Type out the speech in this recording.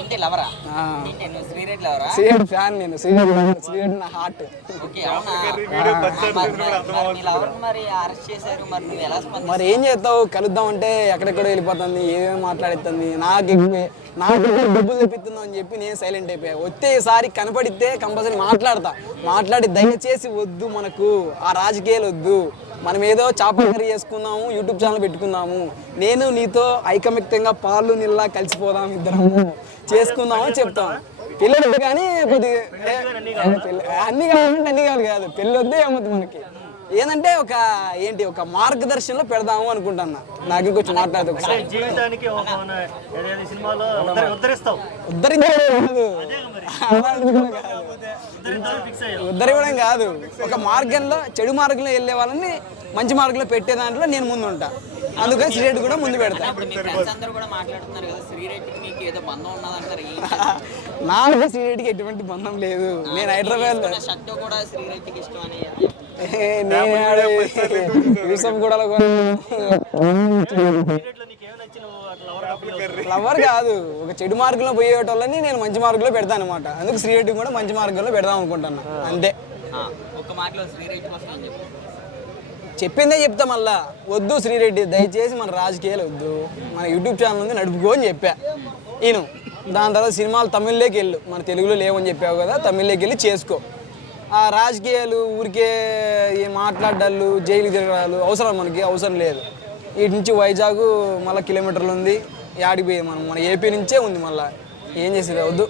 ఇంటి లవరా శ్రీరెడ్డి లవరా శ్రీరెడ్డి ఫ్యాన్ నేను శ్రీరెడ్డి నా హార్ట్ ఓకే అవునా మరి అరెస్ట్ చేశారు మరి నువ్వు ఎలా మరి ఏం చేస్తావు కలుద్దాం అంటే ఎక్కడెక్కడో వెళ్ళిపోతుంది ఏమేమి మాట్లాడుతుంది నాకు డబ్బులు తెప్పిస్తుందో అని చెప్పి నేను సైలెంట్ అయిపోయా వచ్చేసారి కనపడితే కంపల్సరీ మాట్లాడి దయచేసి వద్దు మనకు ఆ రాజకీయాలు వద్దు మనం ఏదో చేపల కర్రీ చేసుకుందాము యూట్యూబ్ ఛానల్ పెట్టుకుందాము నేను నీతో ఐకమత్యంగా పాలు నీళ్ళ కలిసిపోదాం ఇద్దరము చేసుకుందాము అని చెప్తాం పిల్లలు కానీ కొద్దిగా అన్ని కావాలి కాదు పెళ్ళి వద్దే ఏమవుతుంది మనకి ఏంటంటే ఒక మార్గదర్శనంలో పెడదాము అనుకుంటున్నా నాకు కొంచెం మాట్లాడుతూ ఉద్ధరించడం కాదు ఒక మార్గంలో చెడు మార్గంలో వెళ్ళే వాళ్ళని మంచి మార్గంలో పెట్టే దాంట్లో నేను ముందు ఉంటా అందుకని శ్రీరెడ్డి కూడా ముందు పెడతా నాకు శ్రీరెడ్డికి ఎటువంటి బంధం లేదు నేను హైదరాబాద్ లవర్ కాదు ఒక చెడు మార్గంలో పోయేటోళ్ళని నేను మంచి మార్గంలో పెడతాను అనమాట అందుకు శ్రీరెడ్డి కూడా మంచి మార్గంలో పెడదాం అనుకుంటున్నా అంతే చెప్పిందే చెప్తా మళ్ళా వద్దు శ్రీరెడ్డి దయచేసి మన రాజకీయాలు వద్దు మన యూట్యూబ్ ఛానల్ ఉంది నడుపుకో అని చెప్పా నేను దాని తర్వాత సినిమాలు తమిళ్లోకి వెళ్ళు మన తెలుగులో లేవని చెప్పావు కదా తమిళ్లోకి వెళ్ళి చేసుకో ఆ రాజకీయాలు ఊరికే మాట్లాడాలు జైలు తిరగాలు మనకి అవసరం లేదు వీటి నుంచి వైజాగ్ మళ్ళీ కిలోమీటర్లు ఉంది యాడికి పోయి మన ఏపీ నుంచే ఉంది మళ్ళీ ఏం చేసేది వద్దు